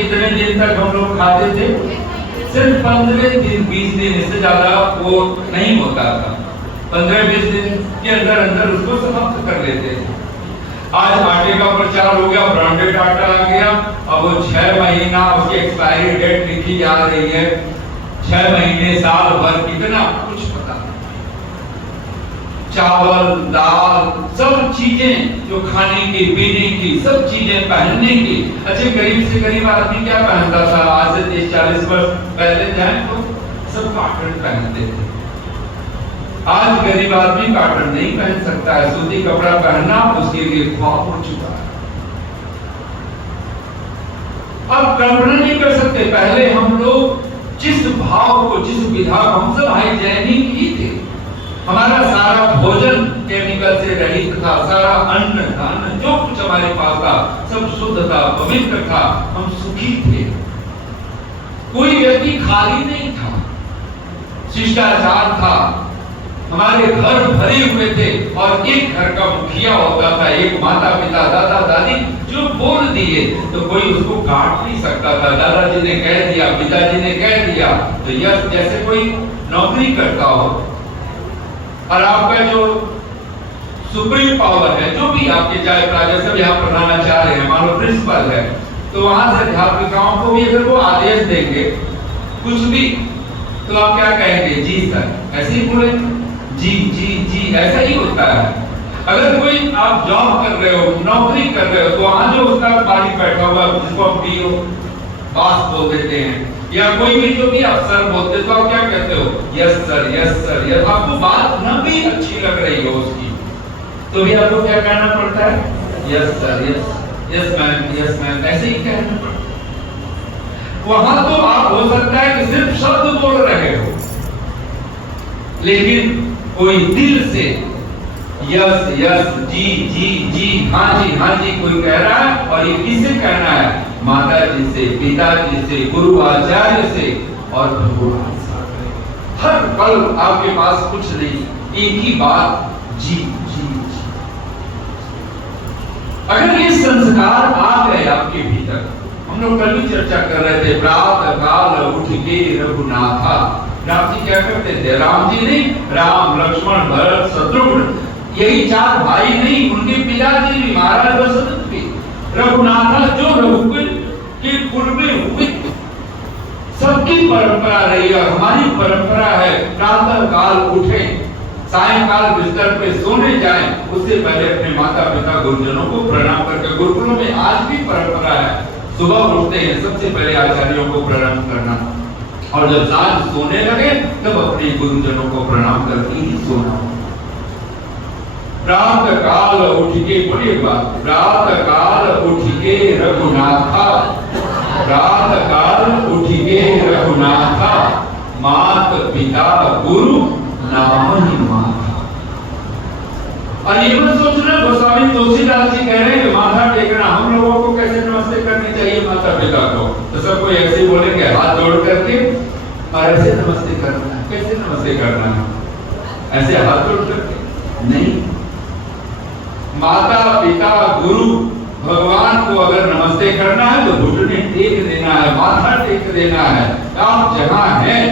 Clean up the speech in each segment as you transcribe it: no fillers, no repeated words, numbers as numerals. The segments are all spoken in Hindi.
कितने दिन तक हम लोग खाते थे? सिर्फ 15 दिन 20 दिन, इससे ज्यादा वो नहीं होता था। 15-20 दिन के अंदर अंदर उसको समाप्त कर लेते थे। आज आटे का प्रचार हो गया, ब्रांडेड आटा आ गया। अब वो 6 महीना उसकी एक्सपायरी डेट लिखी जा रही है, 6 महीने साल भर, कितना कुछ पता नहीं। चावल दाल सब चीजें जो खाने की पीने की सब चीजें पहनने की। अच्छे गरीब से गरीब आदमी क्या पहनता था? आज से 30-40 वर्ष पहले जाए तो सब कॉटन पहनते थे। आज गरीब आदमी कॉटन नहीं पहन सकता है, सूती कपड़ा पहनना उसके लिए ख्वाब हो चुका है। अब कल्पना नहीं कर सकते, पहले हम लोग जिस भाव को, जिस विधा को, हम सब हाइजेनिक ही थे। हमारा सारा भोजन केमिकल से रहित था, सारा अन्न धान जो कुछ हमारे पास था सब शुद्ध था, पवित्र था, हम सुखी थे। कोई व्यक्ति खाली नहीं था, शिष्टाचार था, हमारे घर भरे हुए थे। और एक घर का मुखिया होता था, एक माता पिता दादा दादी जो बोल दिए तो कोई उसको काट नहीं सकता था। दादाजी ने कह दिया, पिताजी ने कह दिया, तो यह जैसे कोई नौकरी करता हो और आपका जो सुप्रीम पावर है, जो भी आपके चाहे जैसे भी आप प्रधानाचार्य हैं, मान लो प्रिंसिपल है, तो वहां से अध्यापकों को भी अगर वो आदेश देंगे कुछ भी, तो आप क्या कहेंगे? जी सर, ऐसे ही बोलेंगे, जी जी जी, ऐसा ही होता है। अगर कोई आप जॉब कर रहे हो, नौकरी कर रहे हो, तो वहां जो उसका मालिक बैठा हुआ जिसको आप डीओ बॉस बोल देते हैं, या कोई भी जो भी अफसर बोलते हैं, तो आप क्या कहते हो? Yes sir, yes sir, yes. आपको बात न भी अच्छी लग रही हो उसकी, तो भी आपको क्या कहना पड़ता है? Yes sir, yes, yes ma'am, yes ma'am, ऐसे ही कहना पड़ता है। वहां तो आप हो सकता है कि सिर्फ शब्द बोल रहे हो, लेकिन कोई दिल से यस यस, जी जी जी, हाँ जी कोई कह रहा है। और ये किससे कहना है? माता जी से, पिताजी से, गुरु आचार्य से और भगवान से। हर पल आपके पास कुछ नहीं, एक ही बात, जी जी जी। अगर ये संस्कार आ गए आपके भीतर, हम लोग कल भी चर्चा कर रहे थे, प्रातः काल उठ के रघुनाथा। राम जी क्या करते थे? राम जी नहीं, राम लक्ष्मण भरत शत्रुघ्न, यही 4 भाई नहीं, उनके पिताजी भी महाराज दशरथ भी रघुनाथा, जो रघुकुल के कुल में हुए। सबकी परंपरा रही है, हमारी परंपरा है प्रातः काल उठे, सायंकाल बिस्तर पे सोने जाएं, उससे पहले अपने माता पिता गुरुजनों को प्रणाम करके। गुरुकुलों में आज भी परंपरा है, सुबह उठते हैं सबसे पहले आचार्यों को प्रणाम करना, और जब सांझ सोने लगे तब अपने गुरुजनों को प्रणाम करके ही सोना। प्रातः काल उठ के, बोलिए बात, प्रातः काल उठ के रघुनाथा, प्रातः काल उठ के रघुनाथा, मात पिता गुरु नाम ही माता। और ये मत सोचना गोस्वामी तुलसीदास जी कह रहे हैं कि माथा टेकना, हम लोगों को कैसे नमस्ते करनी चाहिए माता पिता को? तो सब कोई ऐसे बोलेंगे हाथ जोड़ करके, और ऐसे नमस्ते करना है। कैसे नमस्ते करना है? ऐसे हाथ जोड़ करके नहीं। माता पिता गुरु भगवान को अगर नमस्ते करना है तो घुटने टेक देना है, माथा टेक देना है। आप जहां हैं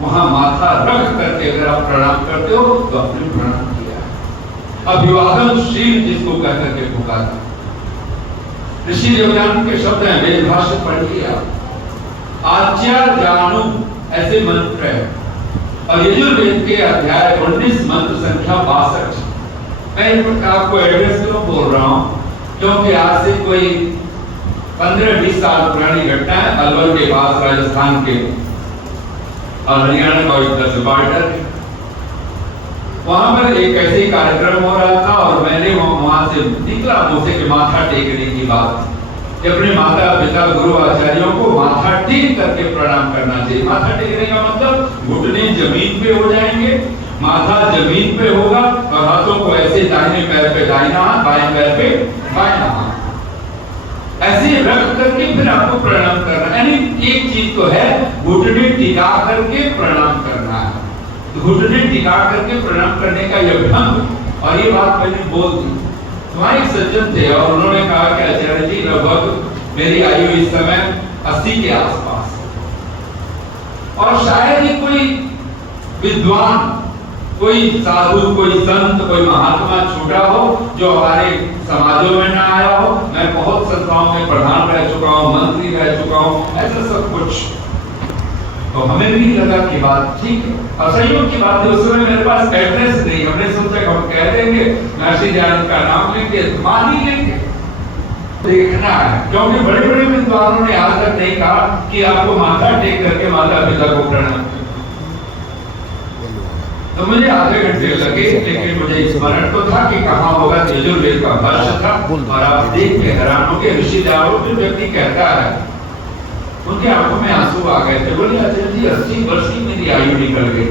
वहां माथा रख करके अगर आप प्रणाम करते हो तो अपने प्रणाम किया है। अभिवादनशील जिसको कह करके पुकारा। ऋषि देवयानी के शब्द हैं, वेद भाष्य पढ़िए आप। आच्या जानू ऐसे मंत्र है, और यजुर्वेद के अध्याय 19 मंत्र संख्या 62। मैं आपको एड्रेस क्यों बोल रहा हूँ? क्योंकि आज से कोई 15-20 साल पुरानी घटना है। अलवर के पास राजस्थान के और हरियाणा का एक बॉर्डर, वहां पर एक ऐसे ही कार्यक्रम हो रहा था, और मैंने वहां से निकला मुझसे कि माथा टेकने की बात, कि अपने माता पिता गुरु आचार्यों को माथा टेक करके प्रणाम करना चाहिए। माथा टेकने का मतलब घुटने जमीन पे हो जाएंगे, माथा जमीन पे होगा, और हाथों को ऐसे दाहिने पैर पे दाहिना हाथ, बाएं पैर पे बायां हाथ, ऐसे रख करके फिर आपको प्रणाम करना है। यानी एक चीज तो है घुटने टिका करके प्रणाम करना है, तो घुटने टिका करके प्रणाम करने का यह ढंग। और ये बात मैंने बोल दी। वहां एक सज्जन थे और उन्होंने कहा कि आचार्य जी लगभग मेरी आयु इस समय 80 के आसपास। और शायद ही कोई विद्वान, कोई साधु, कोई संत, कोई महात्मा छूटा हो जो हमारे समाजों में ना आया हो। मैं बहुत संस्थाओं में प्रधान रह चुका हूँ, मंत्री रह चुका हूँ, ऐसा सब कुछ। तो हमें भी लगा कि बात ठीक है। असहयोग की बात है, उस समय मेरे पास एड्रेस नहीं, हमने सोचा कि हम कह देंगे महर्षि दयानंद का नाम लेंगे, मान ही लेंगे। देखना है, क्योंकि बड़े बड़े विद्वानों ने आज तक नहीं कहा कि आपको माथा टेक करके माता पिता को प्रणाम। तो मुझे आधे घंटे लगे, लेकिन मुझे स्मरण तो था कि कहाँ होगा। यजुर्वेद का भाष्य था और आप देख के हैरान हो के ऋषि जो व्यक्ति कहता है, उनके आंखों में आंसू आ गए थे। बोले आचार्य जी 80 वर्ष की मेरी आयु निकल गई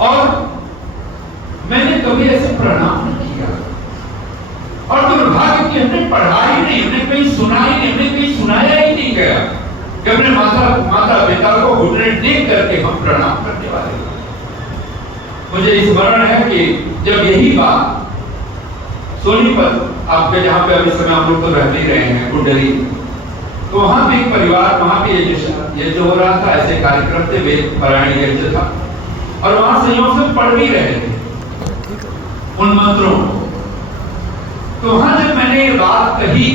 और मैंने कभी ऐसे प्रणाम नहीं किया। और दुर्भाग्य कि हमने पढ़ा ही नहीं, हमने कहीं सुना ही नहीं, हमने कहीं सुनाया ही नहीं गया कि अपने माता पिता को घुटने टेक करके हम प्रणाम करने वाले। मुझे स्मरण है कि जब यही बात सोनीपत, आपके जहाँ पे अभी समय हम लोग तो रह नहीं रहे हैं, कुंडली, तो वहां पे एक परिवार, वहां पे ये जो हो रहा था, ऐसे कार्यक्रम थे, वेद पारायण यज्ञ था और वहां संयोग से पढ़ भी रहे थे उन मंत्रों। तो वहां जब मैंने ये बात कही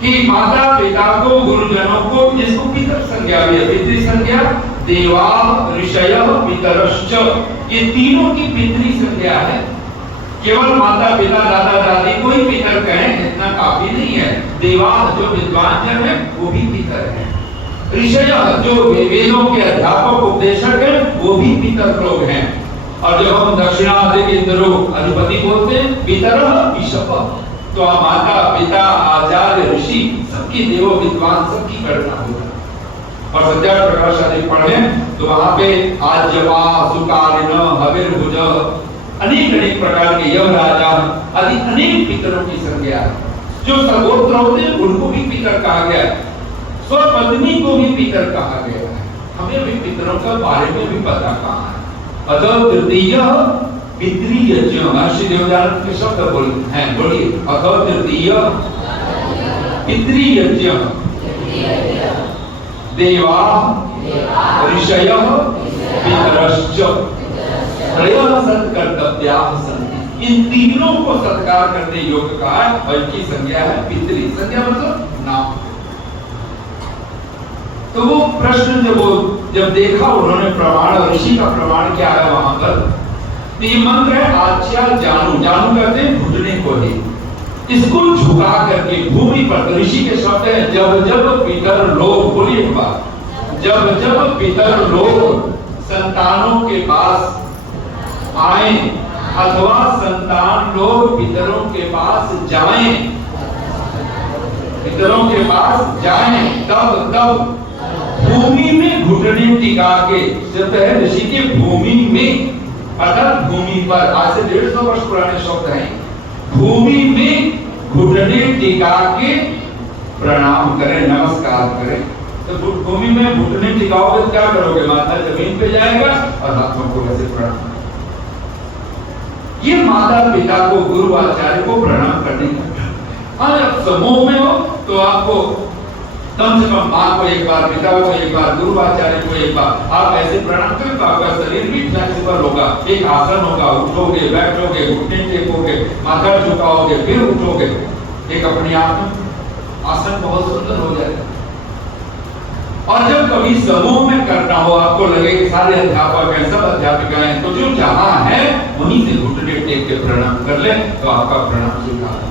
कि माता पिता को, गुरुजनों को, जिसको पितर संज्ञा भी है, पितृ संज्ञा, देवा, ऋषय, पितरश्च, ये तीनों की पितृ संज्ञा है। केवल माता पिता दादा दादी को ही पितर कहें इतना काफी नहीं है। देवा जो विद्वान जन है वो भी पितर है। ऋषय जो वेदों के अध्यापक उपदेशक है वो भी पितर लोग हैं। और जब हम दक्षिणाधिक इंद्रो अधिपति बोलते हैं पितर ईशप, तो माता पिता आचार्य ऋषि सबकी देवो विद्वान सबकी गणना होता है। और सत्याग्रह प्रकाश आदि पढ़े तो वहां पे आज्यवा सुकारिण हविर्भुज अनेक प्रकार के यम राजा आदि अनेक पितरों की संज्ञा है। जो सर्वोत्तर होते हैं उनको भी पितर कहा गया है, स्वपत्नी को भी पितर कहा गया है। हमें भी पितरों के बारे में भी पता कहा है। अतः तृतीय पितृयज्ञ, महर्षि देवदयानंद के शब्द हैं, बोलिए। अतः तृतीय पितृयज्ञ देवा ऋषय पितरश्च सत्कर्तव्याः सन्ति। इन तीनों को सत्कार करने योग्य कहा है और इनकी संज्ञा है पितृ। संज्ञा मतलब नाम। तो वो प्रश्न जब देखा उन्होंने प्रमाण, ऋषि का प्रमाण क्या है वहां पर, तो ये मंत्र है आच्या जानू। जानू कहते हैं घुटने को ही, इसको झुका करके भूमि पर। ऋषि के शब्द है जब जब पितर लोग, बोलिए एक बात, जब जब पितर लोग संतानों के पास आए अथवा संतान लोग पितरों के पास जाएं, पितरों के पास जाएं, तब भूमि में घुटने टिका के, सिर्फ है ऋषि के भूमि में, अर्थात भूमि पर। आज से 150 वर्ष पुराने शब्द हैं। भूमि में घुटने टिका के प्रणाम करें, नमस्कार करें। तो भूमि में घुटने टिकाओगे तो क्या करोगे? माथा जमीन पे जाएगा और हाथों को वैसे प्रणाम। ये माता पिता को, गुरु आचार्य को प्रणाम करने का। हाँ, जब समूह में हो तो आपको कम से कम माँ को एक बार, पिता को एक बार, गुरु आचार्य को एक बार आप ऐसे प्रणाम करें तो आपका शरीर भी फ्लेक्सिबल होगा। एक आसन होगा, उठोगे, बैठोगे, घुटने टेकोगे, माथा झुकाओगे, फिर उठोगे। एक अपने आप में आसन बहुत सुंदर हो जाएगा। और जब कभी समूह में करना हो, आपको लगे कि सारे अध्यापक हैं, सब अध्यापिका हैं, तो जो जहां है वहीं से घुटने टेक के प्रणाम कर ले तो आपका प्रणाम स्वीकार।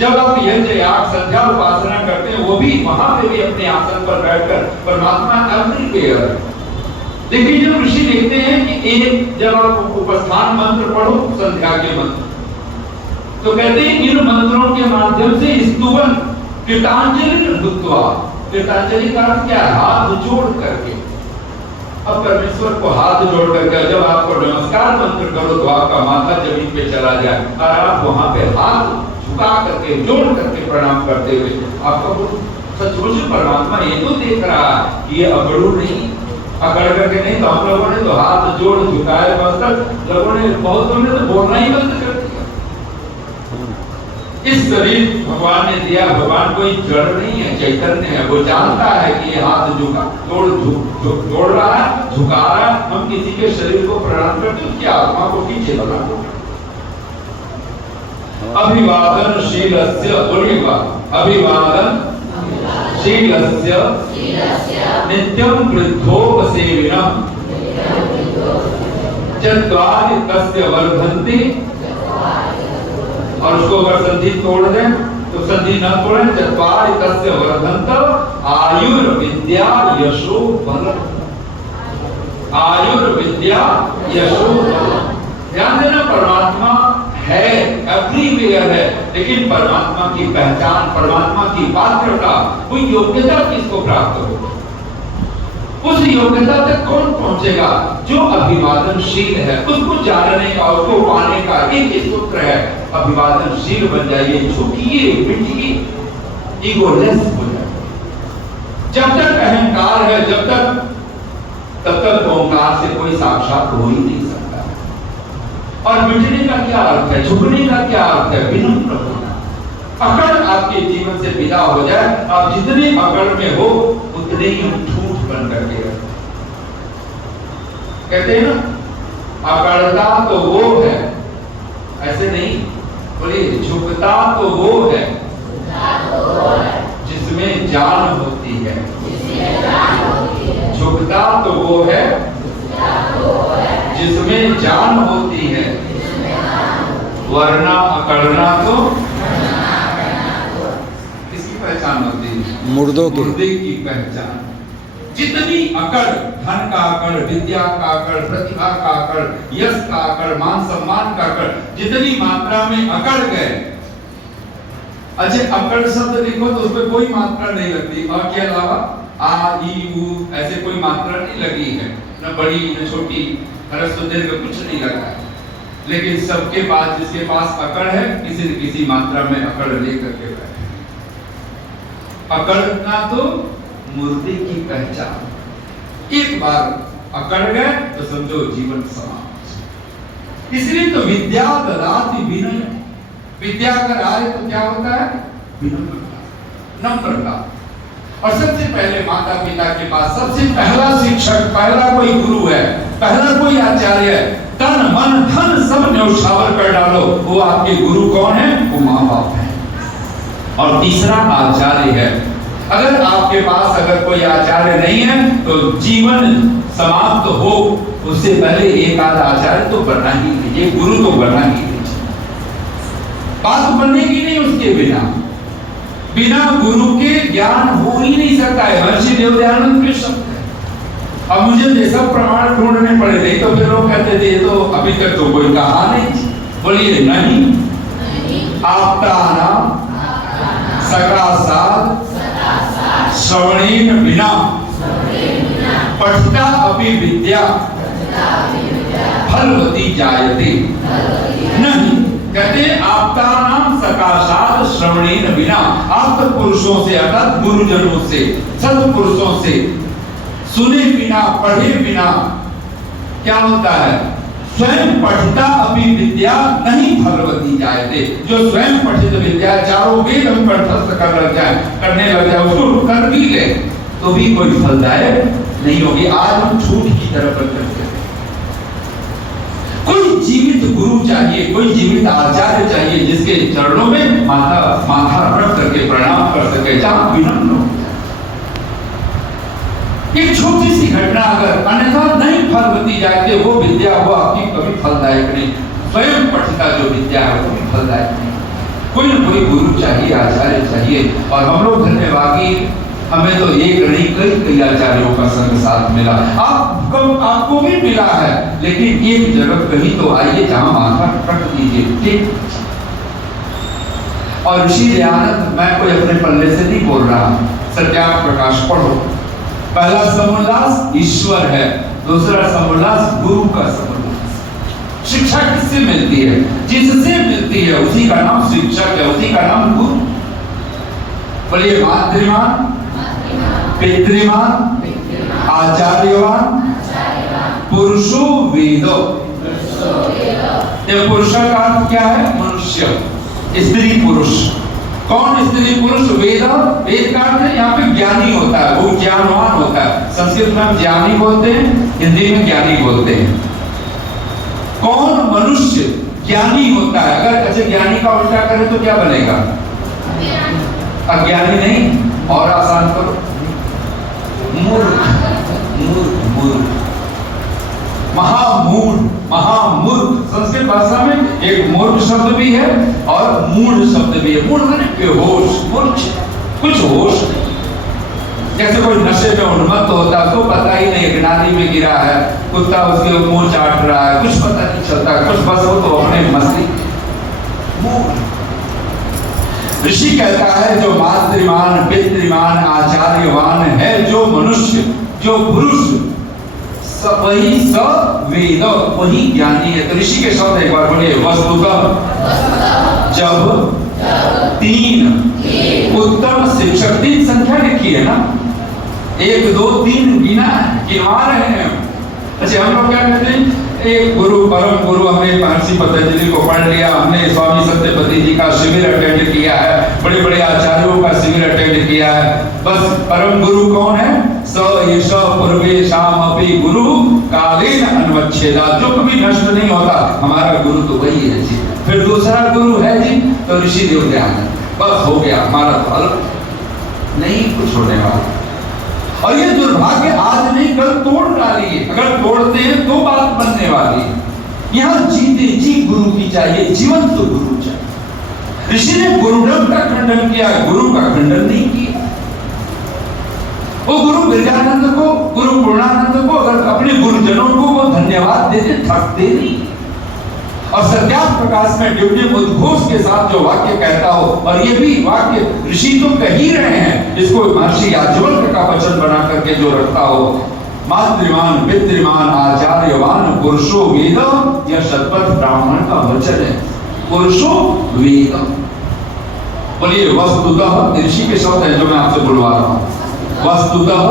जब आप यज्ञ याग संध्या उपासना करते हैं, वो भी वहां पे भी अपने आसन पर बैठकर परमात्मा एवरीवेयर। देखिए जब ऋषि लिखते हैं कि एक जब आप उपस्थान मंत्र पढ़ो, संध्या के मंत्र, तो कहते हैं इन मंत्रों के माध्यम से स्तुवन कृतांजलि भूत्वा। कृतांजलि का अर्थ क्या है? हाथ जोड़ करके। अब परमेश्वर को हाथ जोड़ करके जब आपको नमस्कार मंत्र करो तो आपका माथा जमीन पे चला जाए और आप वहां पे हाथ झुका करके, जोड़ करके प्रणाम करते हुए आपका सचमुच परमात्मा ये तो देख रहा है कि ये अगड़ू नहीं, अकड़ करके नहीं। तो हम लोगों ने तो हाथ जोड़ झुकाए, बस तक लोगों ने, बहुत लोगों ने तो बोलना ही बंद कर दिया। इस शरीर भगवान ने दिया, भगवान कोई जड़ नहीं है, चैतन्य है। वो जानता है कि ये हाथ तोड़ रहा है, झुका रहा है, हम किसी के शरीर को प्रणाम करते क्या आत्मा को पीछे बना दो। अभिवादन शीलस्य, अभिवादन शीलस्य नित्यं वृद्धोपसेविनः चत्वारि तस्य वर्धन्ति। और उसको अगर संधि तोड़ दें तो संधि न तोड़ें, चत्वारि तस्य वर्धन्त आयुर्विद्या यशो बल, आयुर्विद्या यशो बल। ध्यान देना, परमात्मा है, एवरीवेयर है, लेकिन परमात्मा की पहचान, परमात्मा की पात्रता, वो योग्यता किसको प्राप्त हो? उस योग्यता तक कौन पहुंचेगा? जो अभिवादनशील है, उसको जानने का, उसको पाने का एक ही सूत्र है, अभिवादनशील बन जाइए, झुकिए, मिटिए, ईगोलेस हो जाए। जब तक अहंकार है, तब तक ओंकार से कोई साक्षात हो ही नहीं सकता। और मिटने का क्या अर्थ है? झुकने का क्या अर्थ है? विनम्र होना। अकड़ आपके जीवन से विदा हो जाए, आप जितने अकड़ में हो उतने ही ठूठ बन करके रहते। कहते हैं ना, अकड़ता तो वो है, ऐसे नहीं बोलिए, झुकता तो वो है जिसमें जान होती है। झुकता तो वो है जिसमें जान होती है, वरना अकड़ना तो किसकी पहचान होती है? मुर्दों की पहचान। जितनी अकड़, धन का अकड़, विद्या का अकड़, प्रतिभा का अकड़, यश का अकड़, मान सम्मान का अकड़, जितनी मात्रा में अकड़ गए। अच्छा, अकड़ शब्द लिखो तो उसमें कोई मात्रा नहीं लगती, और के अलावा आ ई उ ऐसे कोई मात्रा नहीं लगी है, न बड़ी न छोटी, ह्रस्व दीर्घ कुछ नहीं लगा है। लेकिन सबके पास, जिसके पास अकड़ है, किसी न किसी मात्रा में अकड़ लेकर के बैठे। अकड़ना तो मुर्दे की पहचान। एक बार अकड़ गए तो समझो जीवन समाप्त। इसलिए तो विद्या ददाति विनय, विद्या अगर आए तो क्या होता है? विनम्रता, नम्रता। और सबसे पहले माता पिता के पास सबसे पहला शिक्षक, पहला कोई गुरु है, पहला कोई आचार्य है। तन मन धन सब न्यौछावर कर डालो, वो आपके गुरु कौन है? वो माँ बाप है। और तीसरा आचार्य है। अगर आपके पास अगर कोई आचार्य नहीं है तो जीवन समाप्त हो उससे पहले एक आध आचार्य तो बनना ही लीजिए, गुरु तो बनना ही लीजिए। बात बनेगी नहीं उसके बिना, बिना गुरु के ज्ञान हो ही नहीं सकता है। महर्षि देवदयानंद के शब्द है। अब मुझे ये सब प्रमाण ढूंढने पड़े थे, तो फिर लोग कहते थे ये तो अभी तक तो कोई कहा नहीं। बोलिए नहीं, आपका नाम सका साध श्रवणेन बिना पठिता अपि विद्या फलवती जायते। नहीं, कहते आपका नाम सकाशात श्रवणेन बिना, आप पुरुषों से अर्थात गुरुजनों से, सत्पुरुषों से सुने बिना, पढ़े बिना क्या होता है? स्वयं पठिता अपि विद्या नहीं फलवती जायते। जो स्वयं पठित विद्या, चारों वेद हम कंठस्थ करने लग जाए, उसको कर भी ले तो भी कोई फलदायक नहीं होगी। आज हम छूट की तरफ करते हैं। कोई जीवित गुरु चाहिए, कोई जीवित आचार्य चाहिए, जिसके चरणों में माथा रख करके प्रणाम कर सके, जहां विनम्र हो। एक छोटी सी घटना अगर अन्यथा नहीं फलवती जाती, वो विद्या वो आपकी कभी फलदायक नहीं। स्वयं पठिता जो विद्या है वो भी फलदायक नहीं। कोई न कोई गुरु चाहिए, आचार्य चाहिए। और हम लोग धन्यवादी, हमें तो एक नहीं कई आचार्यों का संग साथ मिला। आपको भी मिला है, लेकिन एक जगह कहीं तो आइए जहां माथा रख दीजिए, ठीक। और ऋषि दयानंद, मैं कोई अपने पल्ले से नहीं बोल रहा, सत्याग प्रकाश पढ़ो। पहला समोल्लास ईश्वर है, दूसरा समोल्लास गुरु का समोल्लास। शिक्षा किससे मिलती है? जिससे मिलती है उसी का नाम शिक्षक है, उसी का नाम गुरु। बोलिए मातृमान, पितृमान, आचार्यवान, पुरुषो वेदो। ये पुरुष का अर्थ क्या है? मनुष्य। स्त्री पुरुष। कौन स्त्री पुरुष? वेद का अर्थ है यहाँ पे ज्ञानी होता है, वो ज्ञानवान होता है। संस्कृत में हम ज्ञानी बोलते हैं, हिंदी में ज्ञानी बोलते हैं। कौन मनुष्य ज्ञानी होता है? अगर अच्छा ज्ञानी का उल्टा करें तो क्या बनेगा? अज्ञानी नहीं, और आसान करो, मूर्ख। मूर्ख मूर्ख महामूढ़ महामूर्ख। संस्कृत भाषा में एक मूर्ख शब्द भी है और मूढ़ शब्द भी है। मूढ़ माने बेहोश, मूर्ख, कुछ होश नहीं। जैसे कोई नशे में उन्मत्त होता है तो पता ही नहीं नाली में गिरा है, कुत्ता उसके मुंह चाट रहा है, कुछ पता नहीं चलता, कुछ बस वो तो अपने मस्ती। ऋषि कहता है जो मातृमान पितृमान आचार्यवान है, जो मनुष्य, जो पुरुष, वही स वेद, वही ज्ञानी है। तो ऋषि के शब्द एक बार बोलिए, वस्तुतः जब तीन उत्तम शिक्षक, तीन संख्या लिखी है ना, 1 2 3 गिनवा रहे हैं। अच्छा हम लोग क्या कहते हैं? एक गुरु, परम गुरु, हमने महर्षि पतंजलि को पढ़ लिया, हमने स्वामी सत्यपति जी का शिविर अटेंड किया है, बड़े बड़े आचार्यों का शिविर अटेंड किया है। बस परम गुरु कौन है? स एष पूर्वेषाम् अपि गुरु कालेन अन्वच्छेदा, जो कभी नष्ट नहीं होता, हमारा गुरु तो वही है जी। फिर दूसरा गुरु है जी तो ऋषि देव ज्ञान, बस हो गया हमारा फल नहीं कुछ होने वाला। और ये दुर्भाग्य आज नहीं कल तोड़ डालिए, अगर तोड़ते हैं तो बात बनने वाली है। यहाँ जीते जी गुरु की चाहिए, जीवंत गुरु चाहिए। ऋषि ने गुरुडम का खंडन किया, गुरु का खंडन नहीं किया। वो गुरु विरजानंद को, गुरु पूर्णानंद को, अगर अपने गुरुजनों को वो धन्यवाद देते थकते नहीं। और सत्यार्थ प्रकाश में डिप्टी उद्घोष के साथ जो वाक्य कहता हो, और ये भी वाक्य ऋषि तो कह ही रहे हैं, इसको महर्षि याज्ञवल्क्य का वचन बना करके जो रखता हो, मातृमान पितृमान आचार्यवान पुरुषो वेद, यह शतपथ ब्राह्मण का वचन है। पुरुषो वेद, बोलिए वस्तुतः, ऋषि के शब्द है जो मैं आपसे बुलवा रहा हूँ। वस्तुतः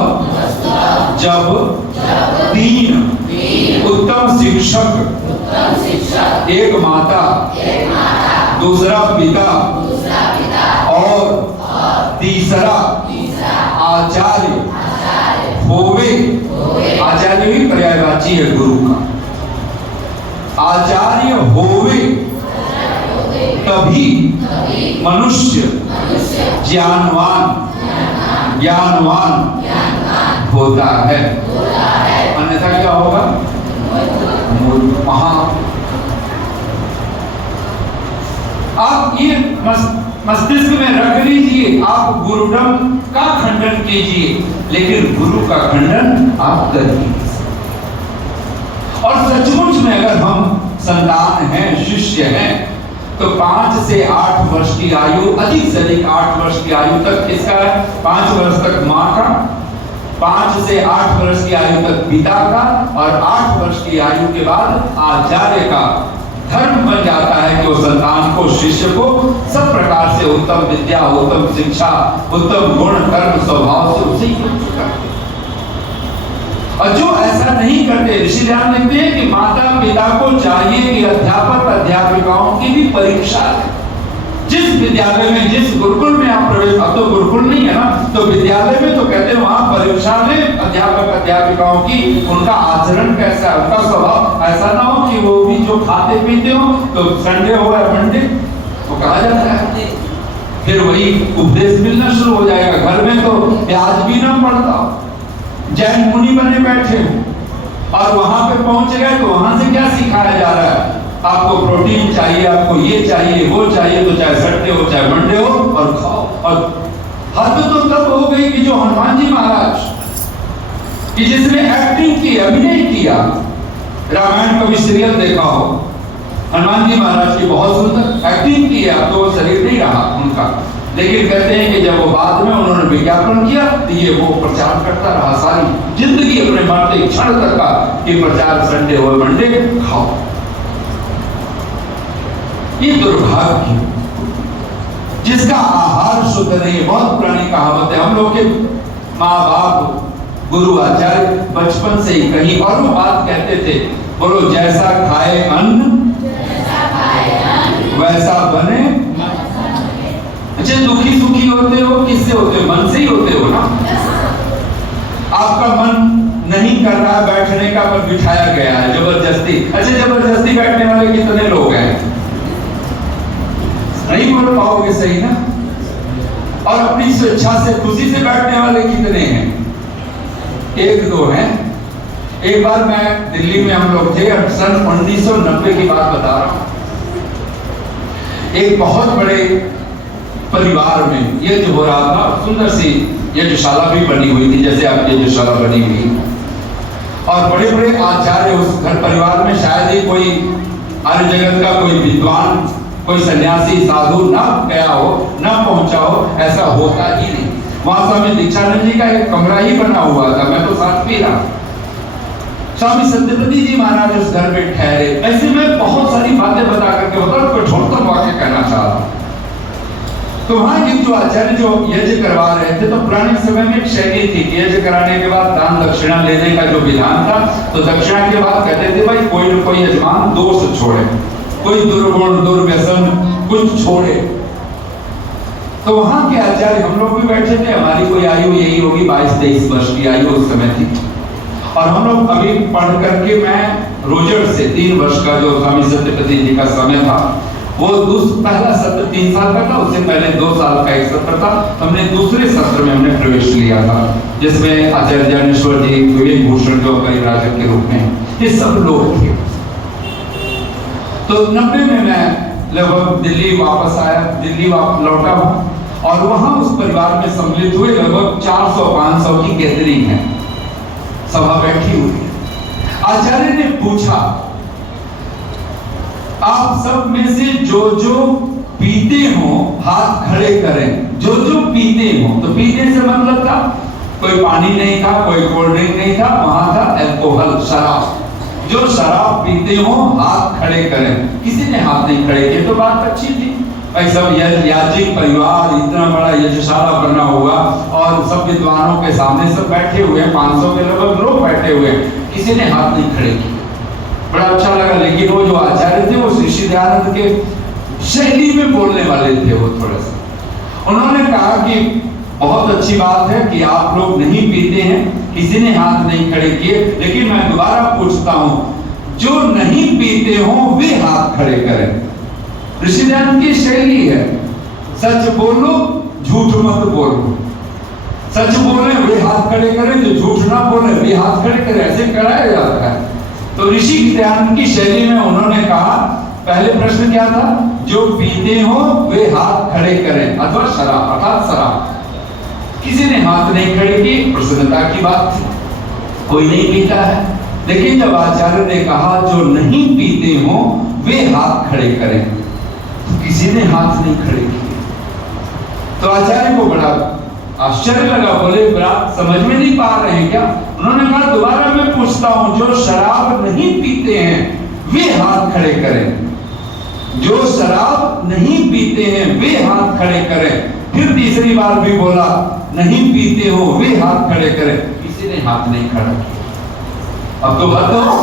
जब तीन उत्तम शिक्षक, एक माता, दूसरा पिता और तीसरा आचार्य होवे, आचार्य भी पर्यायवाची है गुरु का, आचार्य होवे तभी मनुष्य ज्ञानवान होता है, अन्यथा क्या होगा? महा। आप ये मस्तिष्क में रख लीजिए, आप गुरुडम का खंडन कीजिए, लेकिन गुरु का खंडन आप कर लीजिए। और सचमुच में अगर हम संतान हैं, शिष्य हैं, तो 5 से 8 वर्ष की आयु, अधिक से अधिक 8 वर्ष की आयु तक इसका, 5 वर्ष तक माँ का, 5 से 8 वर्ष की आयु तक पिता का, और 8 वर्ष की आयु के बाद आचार्य का धर्म बन जाता है कि वो संतान को, शिष्य को सब प्रकार से उत्तम विद्या, उत्तम शिक्षा, उत्तम गुण, कर्म, स्वभाव से उसे युक्त करते। और जो ऐसा नहीं करते, ऋषि ध्यान देते हैं कि माता पिता को चाहिए कि अध्यापक अध्यापिकाओं की भी परीक्षा है। जिस विद्यालय में, जिस गुरुकुल में आप प्रवेश, अब तो गुरुकुल नहीं है ना, तो विद्यालय में तो कहते हैं वहां परीक्षा में अध्यापक अध्यापिकाओं की, उनका आचरण कैसा है, उनका स्वभाव ऐसा ना हो कि वो भी जो खाते पीते हो, तो संडे हो या मंडे तो कहा जाता है, फिर वही उपदेश मिलना शुरू हो जाएगा। घर में तो प्याज भी ना पड़ता, जैन मुनि बने बैठे हो और वहां पे पहुंच गए तो वहां से क्या सिखाया जा रहा है? आपको प्रोटीन चाहिए, आपको ये चाहिए, वो चाहिए, तो चाहे संडे हो चाहे मंडे हो और खाओ। और हद तो तब हो गई कि जो हनुमान जी महाराज, कि जिसने एक्टिंग की, अभिनय किया, रामायण का भी सीरियल देखा हो, हनुमान जी महाराज की बहुत सुंदर एक्टिंग की है, अब तो शरीर नहीं रहा उनका, लेकिन कहते हैं कि जब वो बाद में उन्होंने विज्ञापन किया तो ये वो प्रचार करता रहा सारी जिंदगी, अपने मरते क्षण तक का कि प्रचार संडे हो मंडे खाओ। ये दुर्भाग्य, जिसका आहार शुद्ध नहीं। बहुत पुरानी कहावत है, हम लोग के माँ बाप, गुरु आचार्य बचपन से ही कहीं और वो बात कहते थे, बोलो जैसा खाए अन्न वैसा बने अच्छा, दुखी सुखी होते हो किससे होते हो? मन से ही होते हो ना। आपका मन नहीं कर रहा है बैठने का, पर बिठाया गया है जबरदस्ती। अच्छा, जबरदस्ती बैठने वाले कितने लोग हैं? नहीं बोल पाओगे सही ना। और अपनी स्वेच्छा से खुशी से बैठने वाले कितने हैं? एक दो हैं। एक बार मैं दिल्ली में, हम लोग थे, सन 1990 की बात बता रहा हूं। एक बहुत बड़े परिवार में यज्ञ हो रहा था। सुंदर सी यज्ञशाला भी बनी हुई थी, जैसे आप यज्ञशाला बनी हुई, और बड़े बड़े आचार्य उस घर परिवार में। शायद ही कोई आर्य जगत का कोई विद्वान, कोई सन्यासी साधु ना गया हो, ना पहुंचा हो, ऐसा होता ही नहीं। वहां स्वामी दीक्षानंद जी का एक कमरा ही बना हुआ था, मैं तो साथ भी रहा। स्वामी सत्यपति जी महाराज उस घर में ठहरे। ऐसे में बहुत सारी बातें बता करके बता कोई छोड़कर वाक्य कहना चाह रहा। तो वहां एक जो आचार्य जो यज्ञ करवा रहे थे, तो पुराने समय में एक शैली थी कि यज्ञ कराने के बाद दान दक्षिणा लेने का जो विधान था, तो दक्षिणा के बाद कहते थे भाई कोई न कोई यजमान दोष छोड़े, कोई दुर्गुण दुर्व्यसन कुछ छोड़े। तो वहां के आचार्य, हम लोग भी बैठे थे, हमारी कोई आयु यही होगी 22-23 वर्ष की आयु उस समय थी, और हम लोग अभी पढ़ करके, मैं रोजर से 3 वर्ष का जो स्वामी सत्यपति जी का समय था, वो पहला सत्र 3 साल का था, उससे पहले 2 साल का एक सत्र था। हमने दूसरे सत्र में हमने प्रवेश लिया था, जिसमें आचार्य ज्ञानेश्वर जी, विवेक भूषण जो परिव्राजक के रूप में, ये सब लोग थे। तो 90 में मैं लगभग दिल्ली वापस आया, दिल्ली लौटा हूँ, और वहां उस परिवार में सम्मिलित हुए। लगभग 400-500 की गैदरिंग है, सभा बैठी हुई है। आचार्य ने पूछा, आप सब में से जो जो पीते हो हाथ खड़े करें। जो जो पीते हो, तो पीने से मतलब था कोई पानी नहीं था, कोई कोल्ड ड्रिंक नहीं था, वहां था अल्कोहल, शराब। जो शराब पीते हो हाथ खड़े करें। किसी ने हाथ नहीं खड़े किए, तो बात अच्छी थी भाई। सब याज्ञिक परिवार, इतना बड़ा यज्ञशाला बना हुआ, और सब विद्वानों के सामने सब बैठे हुए, 500 के लगभग लोग बैठे हुए, किसी ने हाथ नहीं खड़े किए। बड़ा अच्छा लगा। लेकिन वो जो आचार्य थे, वो श्री दयानंद के शैली में बोलने वाले थे। वो थोड़ा सा उन्होंने कहा कि बहुत अच्छी बात है कि आप लोग नहीं पीते हैं, किसी ने हाथ नहीं खड़े किए, लेकिन मैं दोबारा पूछता हूं, जो नहीं पीते हो वे हाथ खड़े करें। ऋषि दयानंद की शैली है, सच बोलो झूठ मत बोलो। सच बोले वे हाथ खड़े करें, जो झूठ ना बोले वे हाथ खड़े करें, ऐसे कराया जाता है। तो ऋषि दयानंद की शैली में उन्होंने कहा, पहले प्रश्न क्या था? जो पीते हो वे हाथ खड़े करें, अथवा शराब अर्थात शराब। किसी ने हाथ नहीं खड़े किए, प्रसन्नता की बात थी, कोई नहीं पीता है। लेकिन जब आचार्य ने कहा जो नहीं पीते हो वे हाथ खड़े करें, तो किसी ने हाथ नहीं खड़े किए। तो आचार्य को बड़ा आश्चर्य लगा, बोले बात समझ में नहीं पा रहे हैं क्या? उन्होंने कहा दोबारा मैं पूछता हूं, जो शराब नहीं पीते हैं वे हाथ खड़े करें। जो शराब नहीं पीते हैं वे हाथ खड़े करें। फिर तीसरी बार भी बोला, नहीं पीते हो वे हाथ खड़े करें। किसी ने हाथ नहीं खड़ा किया। अब तो बताओ,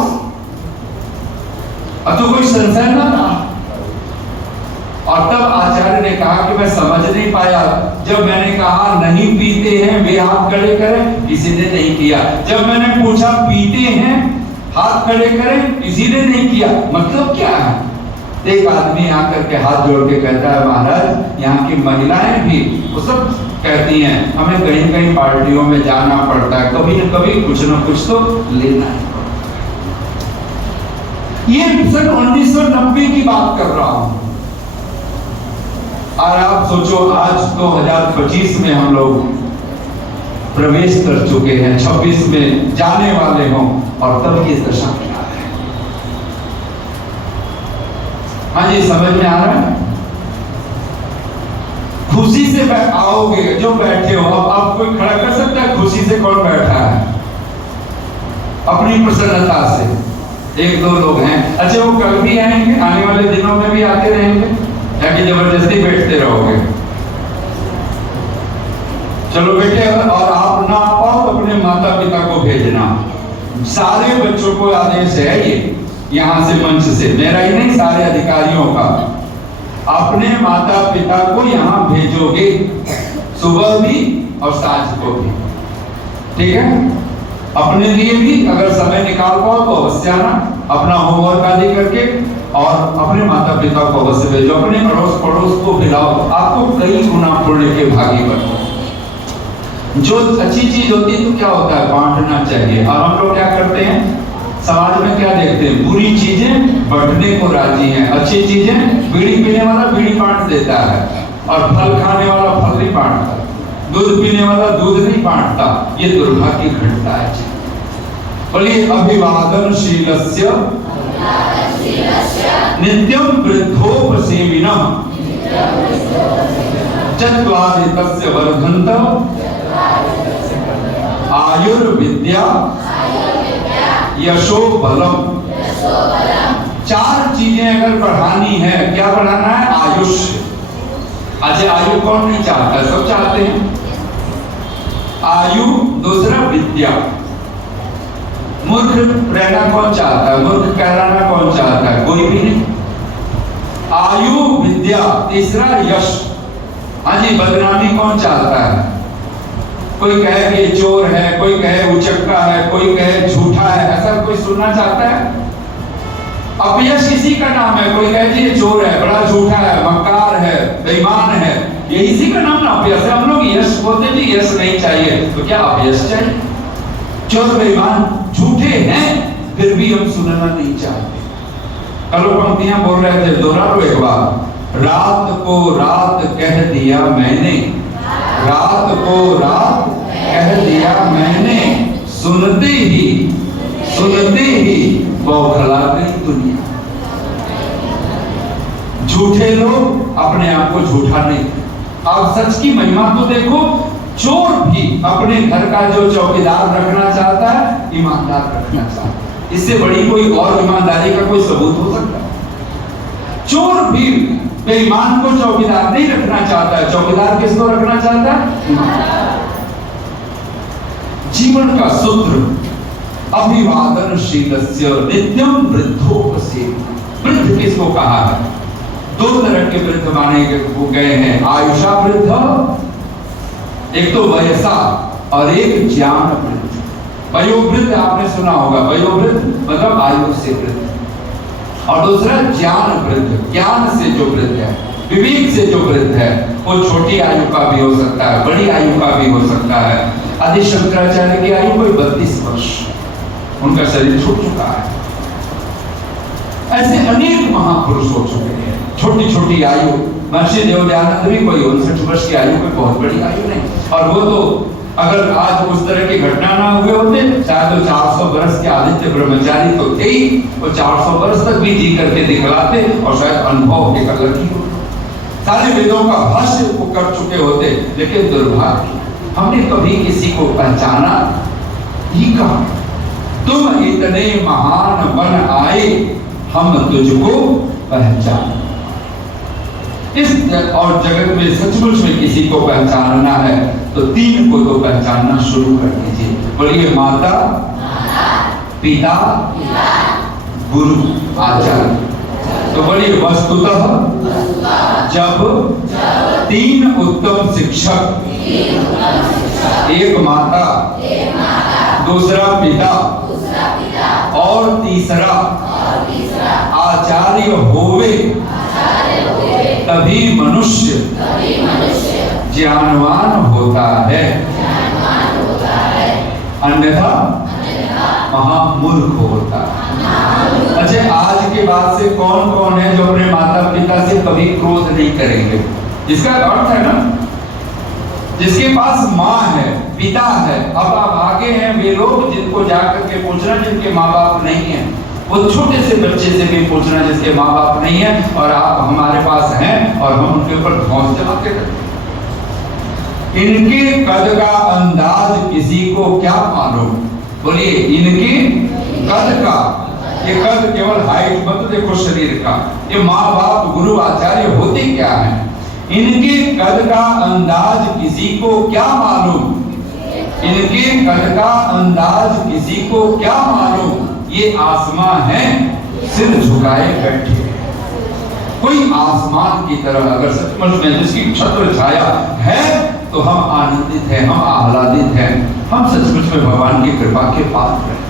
अब तो कोई संशय ना था। और तब आचार्य ने कहा कि मैं समझ नहीं पाया, जब मैंने कहा नहीं पीते हैं वे हाथ खड़े करें, किसी ने नहीं किया। जब मैंने पूछा पीते हैं हाथ खड़े करें, किसी ने नहीं किया। मतलब क्या है? एक आदमी आकर के हाथ जोड़ के कहता है, महाराज यहाँ की महिलाएं भी वो सब कहती हैं हमें कहीं कहीं पार्टियों में जाना पड़ता है, कभी न कभी कुछ न कुछ तो लेना है। ये सन 1990 की बात कर रहा हूं। और आप सोचो, आज 2025 में हम लोग प्रवेश कर चुके हैं, 26 में जाने वाले हों, और तब ये दशा क्या है? हाँ जी, समझ में आ रहा है? खुशी से आओगे जो बैठे हो। अब आप कोई खड़ा कर सकता है खुशी से? कौन बैठा है अपनी प्रसन्नता से? 1-2 लोग हैं। अच्छा, वो कल भी आएंगे, आने वाले दिनों में भी आते रहेंगे, या कि जबरदस्ती बैठते रहोगे? चलो बेटे, और आप ना पाओ तो अपने माता पिता को भेजना। सारे बच्चों को आदेश है ये, यहां से मंच से, मेरा ही नहीं, सारे अधिकारियों का, अपने माता पिता को यहाँ भेजोगे, सुबह भी और सांझ को भी, ठीक है। अपने लिए भी अगर समय निकाल पाओ तो अवश्य आना, अपना होमवर्क आदि करके, और अपने माता पिता को अवश्य भेजो। अपने अड़ोस पड़ोस को खिलाओ, आपको कई गुना पुण्य के भागी बनो। जो अच्छी चीज होती है तो क्या होता है, बांटना चाहिए। और हम लोग क्या करते हैं, समाज में क्या देखते हैं, बुरी चीजें बांटने को राजी हैं, अच्छी चीजें, बीड़ी पीने वाला बीड़ी बांट देता है, और फल खाने वाला फल नहीं बांटता, दूध पीने वाला दूध नहीं बांटता। ये दुर्भाग्य घटता है। बोलिए अभिवादनशीलस्य नित्यं वृद्धोपसेविनः चत्वारितस्य वर्धन्त आयुर्विद्या यशो बलम। चार चीजें अगर बढ़ानी है, क्या बढ़ाना है, आयुष्य। अच्छा, आयु कौन नहीं चाहता है, सब चाहते हैं आयु। दूसरा विद्या, मूर्ख रहना कौन चाहता है, मूर्ख कहलाना कौन चाहता है, कोई भी नहीं। आयु विद्या, तीसरा यश। हाँ जी, बदनामी कौन चाहता है, कोई कहे कि चोर है, कोई कहे उचक्का है, कोई कहे झूठा है, ऐसा कोई सुनना चाहता है। अपयश किसी का नाम है, कोई कहे जी ये चोर है, बड़ा झूठा है, मक्कार है, बेईमान है, ये इसी का नाम ना अपयश है। हम लोग यश बोलते जी यश नहीं चाहिए, तो क्या अपयश चाहिए। चोर बेईमान झूठे हैं फिर भी हम सुनना नहीं चाहते। कल पंक्तियां बोल रहे थे, दोहरा लो एक बार। रात को रात कह दिया मैंने, रात को रात कह दिया मैंने, सुनते ही बौखला गई दुनिया। झूठे लोग अपने आप को झूठा नहीं। अब सच की महिमा तो देखो, चोर भी अपने घर का जो चौकीदार रखना चाहता है, ईमानदार रखना चाहता है। इससे बड़ी कोई और ईमानदारी का कोई सबूत हो सकता है। चोर भी बेईमान को चौकीदार नहीं रखना चाहता है, चौकीदार किसको रखना चाहता है, जीवन का सूत्र अभिवादनशीलस्य नित्यं वृद्धोपसेविनः। वृद्ध किसको कहा है, दो तरह के वृद्ध माने गए हैं, आयुषा वृद्ध, एक तो वयसा, और एक ज्ञान वृद्ध। वयोवृद्ध आपने सुना होगा, वयोवृद्ध मतलब आयु से वृद्ध, और दूसरा ज्ञान वृद्ध, ज्ञान से जो वृद्ध है, विवेक से जो वृद्ध है, वो छोटी आयु का भी हो सकता है, बड़ी आयु का भी हो सकता है। आदि शंकराचार्य की आयु कोई 32 वर्ष, उनका शरीर छूट चुका है। ऐसे अनेक महापुरुष हो चुके हैं, छोटी छोटी आयु। महर्षि देवदयानंद भी कोई 59 वर्ष की आयु, कोई बहुत बड़ी आयु नहीं। और वो तो अगर आज उस तरह की घटना ना हुए होते, शायद तो 400 वर्ष के आदित्य ब्रह्मचारी तो थे ही, वो 400 वर्ष तक भी जी करके दिखलाते, और शायद अनुभव एक अलग ही होता, सारे वेदों का भाष्य वो कर चुके होते। लेकिन दुर्भाग्य, हमने कभी किसी को पहचाना ही कहा। तुम इतने महान बन आए, हम तुझको पहचान। इस और जगत में सचमुच में किसी को पहचानना है तो तीन को तो पहचानना शुरू कर दीजिए। बोलिए माता, पिता, गुरु, आचार्य। तो बोलिए वस्तुतः जब तीन उत्तम शिक्षक, एक माता, दूसरा पिता और तीसरा आचार्य होवे, तभी मनुष्य ज्ञानवान होता है, अन्यथा महामूर्ख होता है। अच्छा, आज के बाद से कौन कौन है जो अपने माता पिता से कभी क्रोध नहीं करेंगे? जिसका अर्थ है ना, जिसके पास माँ है, पिता है। अब आप आगे हैं वे लोग जिनको जाकर के पूछना जिनके माँ बाप नहीं है, वो छोटे से बच्चे से भी पूछना जिसके माँ बाप नहीं है, और आप हमारे पास हैं और हम उनके ऊपर धौंस जमाते रहते हैं। इनके कद का अंदाज किसी को क्या मालूम? बोलिए इनके कद का, ये कद केवल हाइट मत देखो शरीर का, ये माँ बाप गुरु आचार्य होते क्या है? इनके कद का अंदाज किसी को क्या मालूम? इनके कद का अंदाज किसी को क्या मालूम? ये आसमां है सिर झुकाए बैठे। कोई आसमान की तरह अगर सचमुच में जिसकी छत्र छाया है तो हम आनंदित हैं, हम आह्लादित हैं, हम सचमुच में भगवान की कृपा के पात्र हैं।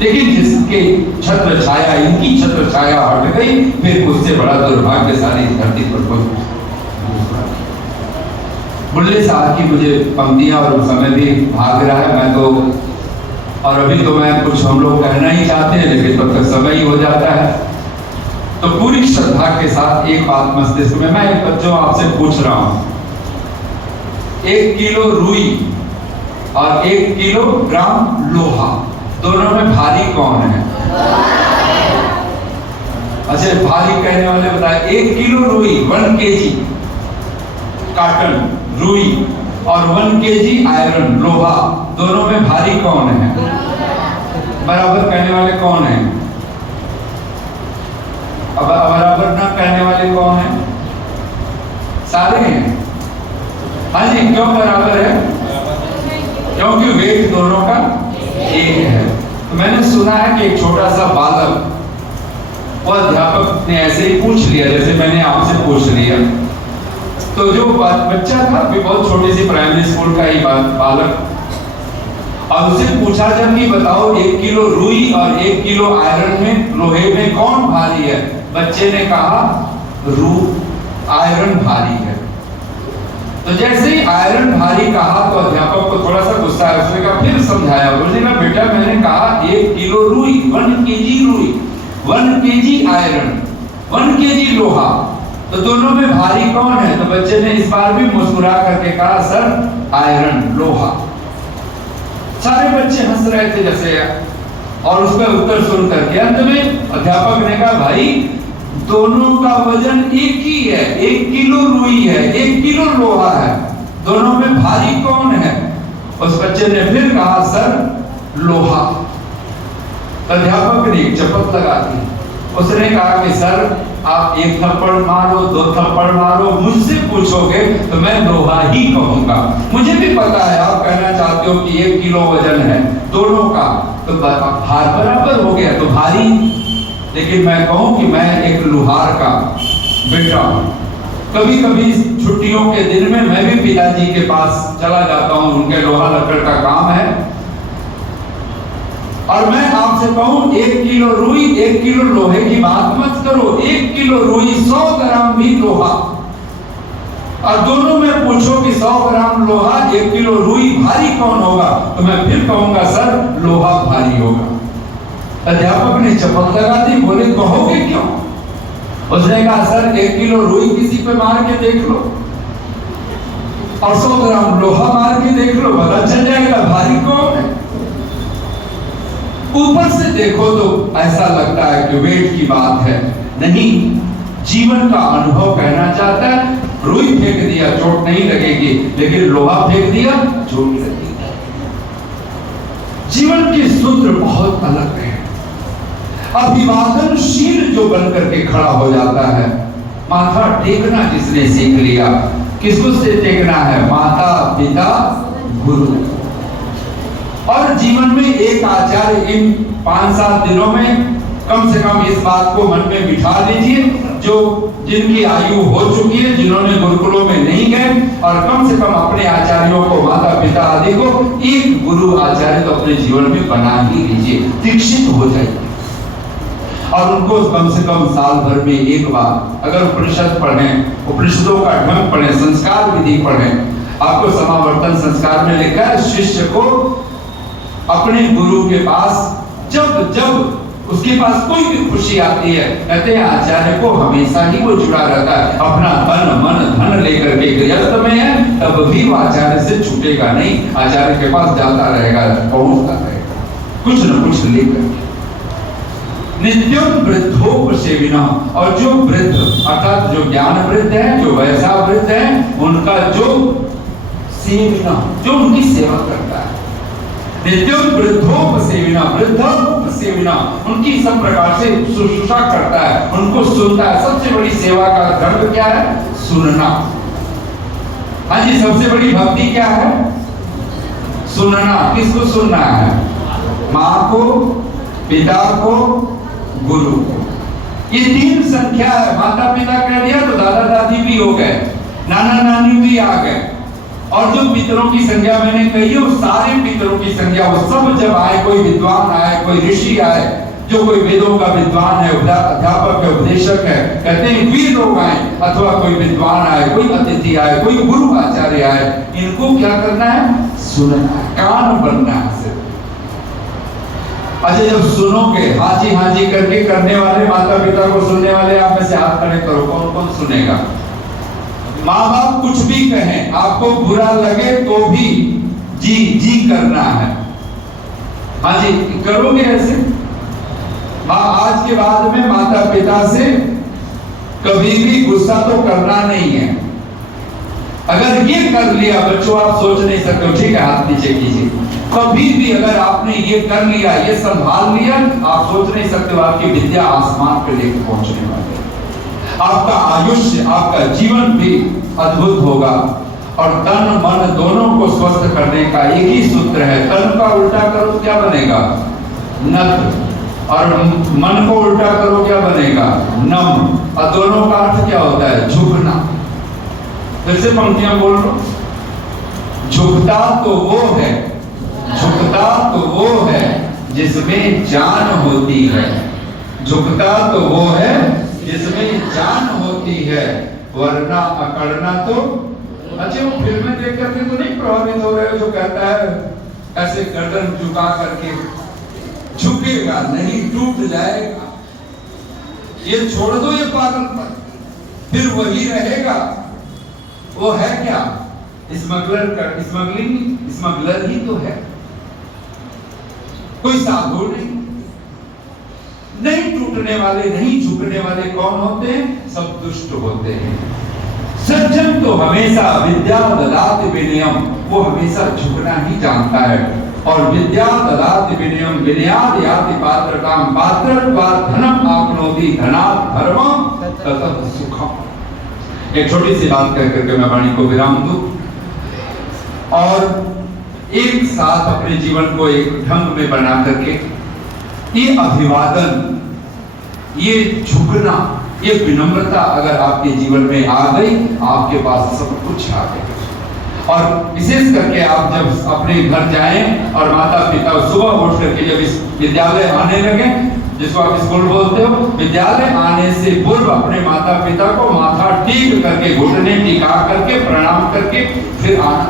लेकिन जिसके छत्र छाया, इनकी छत्र छाया हट गई, फिर उससे बड़ा दुर्भाग्य सारी धरती पर कोई। बुल्ले साहब की मुझे पंक्तियां और समय भी भाग रहा है, मैं तो और अभी तो मैं कुछ हम लोग कहना ही चाहते हैं लेकिन तब तक समय ही हो जाता है। तो पूरी श्रद्धा के साथ एक बात मस्तिष्क में मैं बच्चों आपसे पूछ रहा हूं, 1 किलो रुई और 1 किलोग्राम लोहा, दोनों में भारी कौन है? अच्छा भारी कहने वाले बताए। 1 किलो रुई 1 केजी कॉटन रुई और 1 केजी आयरन लोहा, दोनों में भारी कौन है? बराबर कहने वाले कौन है? अब बराबर ना कहने वाले कौन है? सारे हैं। हाँ जी, क्यों बराबर है? क्योंकि वेट दोनों का एक है। तो मैंने सुना है कि एक छोटा सा बालक, वो अध्यापक ने ऐसे ही पूछ लिया जैसे मैंने आपसे पूछ लिया। तो जो बच्चा था भी बहुत छोटी सी प्राइमरी स्कूल का ही बालक, और उसे पूछा जब कि बताओ 1 किलो रुई और 1 किलो आयरन में, लोहे में कौन भारी है? बच्चे ने कहा आयरन भारी है। तो जैसे ही आयरन भारी कहा तो अध्यापक को थोड़ा सा गुस्सा आया। उसने कहा, फिर समझाया, बोले ना बेटा मैंने कहा 1 किलो रुई 1 केजी रुई 1 केजी आयरन 1 केजी लोहा, तो दोनों में भारी कौन है? तो बच्चे ने इस बार भी मुस्कुरा करके कहा सर आयरन लोहा। सारे बच्चे हंस रहे थे जैसे, और उसका उत्तर सुन करके अंत में अध्यापक ने कहा भाई दोनों का वजन एक ही है, 1 किलो रुई है 1 किलो लोहा है, दोनों में भारी कौन है? उस बच्चे ने फिर कहा सर लोहा। अध्यापक ने चपत लगा दी। उसने कहा कि सर आप 1 थप्पड़ मारो 2 थप्पड़ मारो, मुझसे पूछोगे तो मैं लोहा ही कहूंगा। मुझे भी पता है आप कहना चाहते हो कि 1 किलो वजन है दोनों का, तो भार बराबर हो गया तो भारी, लेकिन मैं कहूं कि मैं एक लोहार का बेटा हूं। कभी कभी छुट्टियों के दिन में मैं भी पिताजी के पास चला जाता हूं, उनके लोहा लकड़ का काम है। और मैं आपसे कहूं 1 किलो रुई 1 किलो लोहे की बात मत करो, 1 किलो रुई 100 ग्राम भी लोहा, और दोनों में पूछो कि 100 ग्राम लोहा 1 किलो रुई भारी कौन होगा, तो मैं फिर कहूंगा सर लोहा भारी होगा। अध्यापक ने चपत लगा दी, बोले कहोगे क्यों? उसने कहा सर 1 किलो रुई किसी पे मार के देख लो और 100 ग्राम लोहा मार के देख लो, पता चल जाएगा भारी कौन है। ऊपर से देखो तो ऐसा लगता है कि वेट की बात है, नहीं, जीवन का अनुभव कहना चाहता है रुई फेंक दिया चोट नहीं लगेगी, लेकिन लोहा फेंक दिया चोट लगेगी। जीवन के सूत्र बहुत अलग है। अभिवादनशील जो बनकर के खड़ा हो जाता है, माथा टेकना जिसने सीख लिया, किसको से टेकना है? माता पिता गुरु। और जीवन में एक आचार्य, इन 5-7 दिनों में कम से कम इस बात को मन में बिठा लीजिए, जो जिनकी आयु हो चुकी है, जिन्होंने गुरुकुलों में नहीं गए, और कम से कम अपने आचार्यों को, माता पिता आदि को एक गुरु आचार्य तो अपने जीवन में बना ही लीजिए, दीक्षित हो जाइए। और उनको कम से कम साल भर में एक बार अगर उपनिषद पढ़ें, उपनिषदों का ढंग पढ़ें, संस्कार विधि पढ़ें। आपको समावर्तन संस्कार में लिखा है शिष्य को अपने गुरु के पास जब जब उसके पास कोई भी खुशी आती है, कहते हैं आचार्य को हमेशा ही वो जुड़ा रहता है, अपना तन मन धन लेकर के गृहस्थ में है, तब भी वो आचार्य से छूटेगा नहीं, आचार्य के पास जाता रहेगा, पहुंचता रहेगा, कुछ न कुछ लेकर। नित्यम वृद्धोपसेविना, और जो वृद्ध अर्थात जो ज्ञान वृद्ध है, जो वैसा वृद्ध है, उनका जो सेविना, जो उनकी सेवा करता है। नित्यम वृद्धोपसेविना, वृद्धोपसेविना, उनकी सब प्रकार से शुश्रूषा करता है, उनको सुनता है। सबसे बड़ी सेवा का धर्म क्या है? सुनना। हाँ जी, सबसे बड़ी भक्ति क्या है? सुनना। किसको सुनना है? माँ को, पिता को, गुरु को। ये 3 संख्या है। माता पिता कह दिया तो दादा दादी भी हो गए, नाना नानी भी आ गए। और जो पितरों की संज्ञा मैंने कही है, वो सारे पितरों की संज्ञा, वो सब जब आए, कोई विद्वान आए, कोई ऋषि आए, जो कोई वेदों का विद्वान है, अध्यापक है, उपदेशक है, कहते हैं वीर लोग आए, अथवा कोई विद्वान आए, कोई अतिथि आए, कोई गुरु आचार्य आए, इनको क्या करना है? सुनना है, कान बनना है सिर्फ। अच्छा, जब सुनोगे, हाँ जी करके करने वाले, माता पिता को सुनने वाले, आप में से हाथ खड़े करो, कौन कौन सुनेगा? माँ बाप कुछ भी कहें, आपको बुरा लगे तो भी जी जी करना है। हाँ जी, करोगे ऐसे? आज के बाद में माता पिता से कभी भी गुस्सा तो करना नहीं है। अगर ये कर लिया बच्चों, आप सोच नहीं सकते हो, ठीक है, हाथ नीचे कीजिए। कभी भी अगर आपने ये कर लिया, ये संभाल लिया, आप सोच नहीं सकते हो आपकी विद्या आसमान पे लेकर पहुंचने वाली है। आपका आयुष्य, आपका जीवन भी अद्भुत होगा। और तन मन दोनों को स्वस्थ करने का एक ही सूत्र है। तन का उल्टा करो क्या बनेगा? नत। और मन को उल्टा करो क्या बनेगा? नम। और दोनों का अर्थ क्या होता है? झुकना। फिर से पंक्तियां बोल लो। झुकता तो वो है, झुकता तो वो है जिसमें जान होती है। झुकता तो वो है जिसमें जान होती है, वरना अकड़ना तो। अच्छा, वो फिल्में देख करके तो नहीं प्रभावित हो रहे हो जो कहता है ऐसे गर्दन झुका करके? झुकेगा नहीं, टूट जाएगा। ये छोड़ दो ये पागलपन, फिर वही रहेगा। वो है क्या? स्मगलर का स्मगलर ही तो है, कोई साधु नहीं टूटने वाले, नहीं झुकने वाले कौन होते हैं? सब दुष्ट होते हैं। सज्जन तो हमेशा विद्या ददाति विनयम, वो हमेशा झुकना ही जानता है। और विद्या ददाति विनयम विनयाद याति पात्रताम पात्रत्वात् धनम आपनोति धनात् धर्मम ततः सुखम। एक छोटी सी बात कह करके मैं वाणी को विराम दूं और एक साथ अपने जीवन को एक ढंग में बना करके ये अभिवादन, ये झुकना, ये विनम्रता अगर आपके जीवन में आ गई, आपके पास सब कुछ आ गया। और विशेष करके आप जब अपने घर जाएं और माता पिता सुबह उठ करके जब इस विद्यालय आने लगे, जिसको आप स्कूल बोलते हो, विद्यालय आने से पूर्व अपने माता पिता को माथा टेक करके, घुटने टिका करके, प्रणाम करके फिर आना।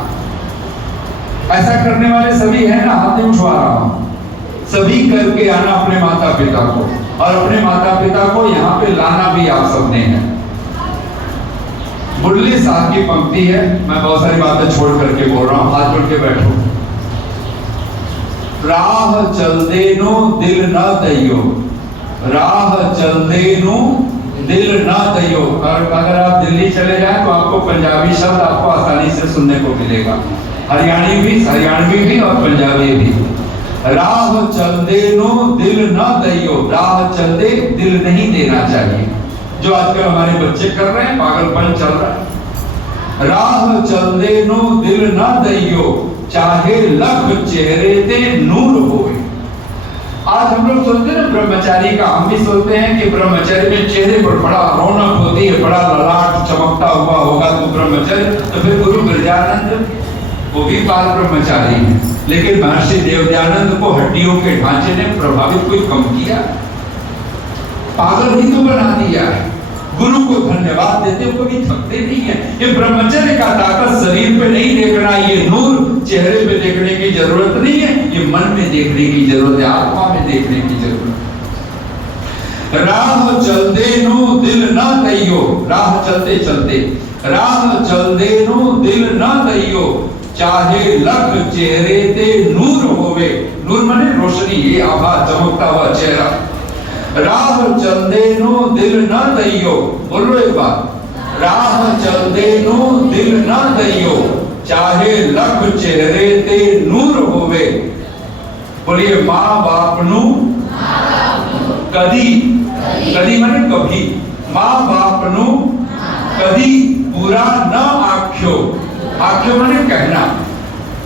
ऐसा करने वाले सभी हैं ना? हाथ नहीं उठवा रहा हूं। सभी करके आना अपने माता पिता को, और अपने माता पिता को यहाँ पे लाना भी आप सबने है। मुरली साहब की पंक्ति है, मैं बहुत सारी बातें छोड़ करके बोल रहा हूँ, हाथ जोड़ के बैठो। राह चल देनो दिल न दैयो, राह चल देनो दिल न दैयो। और अगर आप दिल्ली चले जाएं तो आपको पंजाबी शब्द आपको आसानी से सुनने को मिलेगा, हरियाणवी भी और पंजाबी भी। राह चल देनो दिल न दैयो, राह चल दे, दिल नहीं देना चाहिए, जो आजकल हमारे बच्चे कर रहे हैं, पागलपन चल रहा है। राह चल देनो दिल न दैयो, चाहे लख चेहरे ते नूर होवे। आज हम लोग सोचते हैं ब्रह्मचारी का, हम भी सोचते हैं कि ब्रह्मचारी में चेहरे पर बड़ा रौनक होती है, बड़ा ललाट चमकता हुआ होगा तो ब्रह्मचारी। तो फिर गुरु गिरजानंद वो भी बाल ब्रह्मचारी है, लेकिन महर्षि देवदयानंद को हड्डियों के ढांचे ने प्रभावित कोई कम किया? पागल ही तो बना दिया है। गुरु को धन्यवाद देते हो, कभी थकते नहीं है। ये ब्रह्मचर्य का ताकत शरीर पे नहीं देखना, ये नूर चेहरे पे देखने की जरूरत नहीं है, ये मन में देखने की जरूरत है, आत्मा में देखने की जरूरत है। राह चल देनो दिल न दैयो, राह चलते चलते, राह चल देनो दिल न दैयो, चाहे लख चेहरे ते नूर होवे। नूर माने रोशनी, ये आभा, चमकता हुआ चेहरा। राह चल देनो दिल न दैयो, बोलो एक बार। राह चल देनो दिल न दैयो, चाहे लख चेहरे ते नूर होवे। बोलिए माँ बाप नु कदी, कदी माने कभी, माँ बाप नु कदी बुरा न आख्यो, आख्यो माने कहना।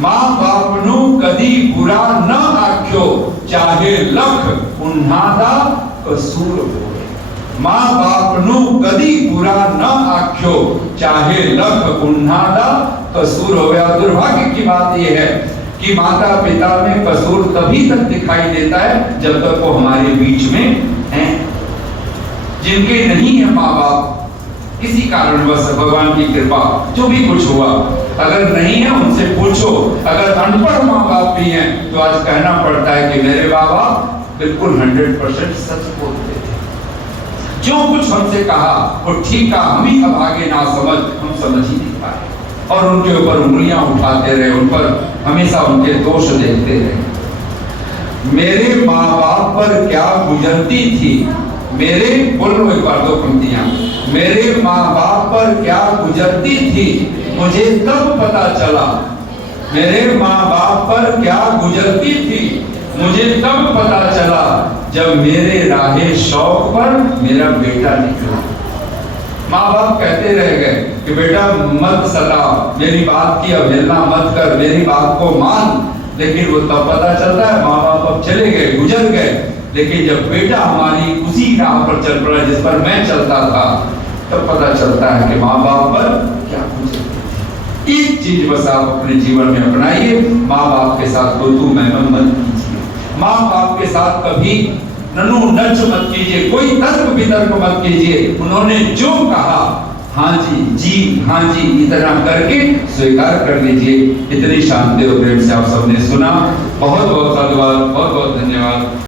माँ बाप नु कदी बुरा न आख्यो, चाहे लख उन्हादा कसूर होवे। माँ बाप नु कदी बुरा न आख्यो, चाहे लख उन्हादा कसूर हो गया। दुर्भाग्य की बात यह है कि माता पिता में कसूर तभी तक दिखाई देता है जब तक वो हमारे बीच में हैं। जिनके नहीं है माँ बाप, किसी कारणवश भगवान की कृपा जो भी कुछ हुआ, अगर नहीं है उनसे पूछो। अगर अनपढ़ माँ बाप भी हैं तो आज कहना पड़ता है कि मेरे बाबा बिल्कुल 100% सच बोलते थे, जो कुछ हमसे कहा वो ठीक कहा, हम ही अब आगे ना समझ, हम समझ ही नहीं पाए और उनके ऊपर उंगलियां उठाते रहे, उन पर हमेशा उनके दोष देखते रहे। मेरे माँ बाप पर क्या गुजरती थी, मेरे बोलो एक बार दो पंक्तियां, मेरे माँ बाप पर क्या गुजरती थी मुझे तब पता चला। मेरे माँ बाप पर क्या गुजरती थी मुझे तब पता चला, जब मेरे राहे शौक पर मेरा बेटा निकला। माँ बाप कहते रह गए कि बेटा मत सता, मेरी बात की अवहेलना मत कर, मेरी बात को मान, लेकिन वो तब पता चलता है माँ बाप अब चले गए, गुजर गए, लेकिन जब बेटा हमारी उसी राह पर चल पड़ा जिस पर मैं चलता था, तब पता चलता है कि माँ बाप पर क्या गुजरती। एक चीज बस आप अपने जीवन में अपनाइए, माँ बाप के साथ तो तू मैं मत कीजिए, माँ बाप के साथ कभी ननु नच मत कीजिए, कोई तर्क वितर्क मत कीजिए। उन्होंने जो कहा हाँ जी हाँ जी इतना करके स्वीकार कर लीजिए। इतनी शांति और प्रेम से आप सबने सुना, बहुत बहुत धन्यवाद, बहुत बहुत धन्यवाद।